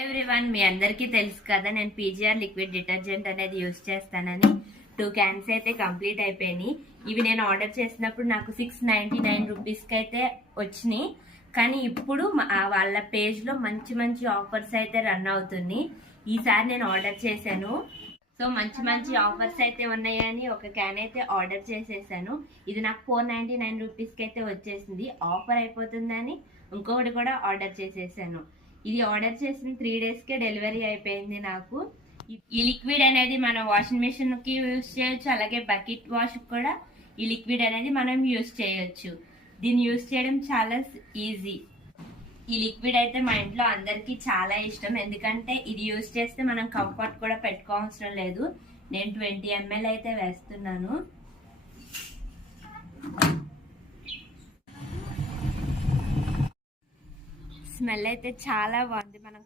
Everyone, మీ అందరికీ తెలుసు కదా నేను పీజీఆర్ లిక్విడ్ డిటర్జెంట్ అనేది యూజ్ చేస్తానని. 2 క్యాన్స్ అయితే కంప్లీట్ అయిపోయినాయి. ఇవి నేను ఆర్డర్ చేసినప్పుడు నాకు 699 రూపీస్కి అయితే వచ్చినాయి. కానీ ఇప్పుడు వాళ్ళ పేజ్లో మంచి మంచి ఆఫర్స్ అయితే రన్ అవుతుంది. ఈసారి నేను ఆర్డర్ చేశాను. సో మంచి మంచి ఆఫర్స్ అయితే ఉన్నాయని ఒక క్యాన్ అయితే ఆర్డర్ చేసేసాను. ఇది నాకు 499 రూపీస్కి అయితే వచ్చేసింది. ఆఫర్ అయిపోతుందని ఇంకొకటి కూడా ఆర్డర్ చేసేసాను. ఇది ఆర్డర్ చేసిన 3 డేస్కే డెలివరీ అయిపోయింది నాకు. ఈ లిక్విడ్ అనేది మనం వాషింగ్ మెషిన్కి యూజ్ చేయొచ్చు, అలాగే బకెట్ వాష్ కూడా ఈ లిక్విడ్ అనేది మనం యూజ్ చేయొచ్చు. దీన్ని యూజ్ చేయడం చాలా ఈజీ. ఈ లిక్విడ్ అయితే మా ఇంట్లో అందరికీ చాలా ఇష్టం, ఎందుకంటే ఇది యూజ్ చేస్తే మనం కంఫర్ట్ కూడా పెట్టుకోవసరం లేదు. నేను 20 ml అయితే వేస్తున్నాను. స్మెల్ అయితే చాలా బాగుంది. మనం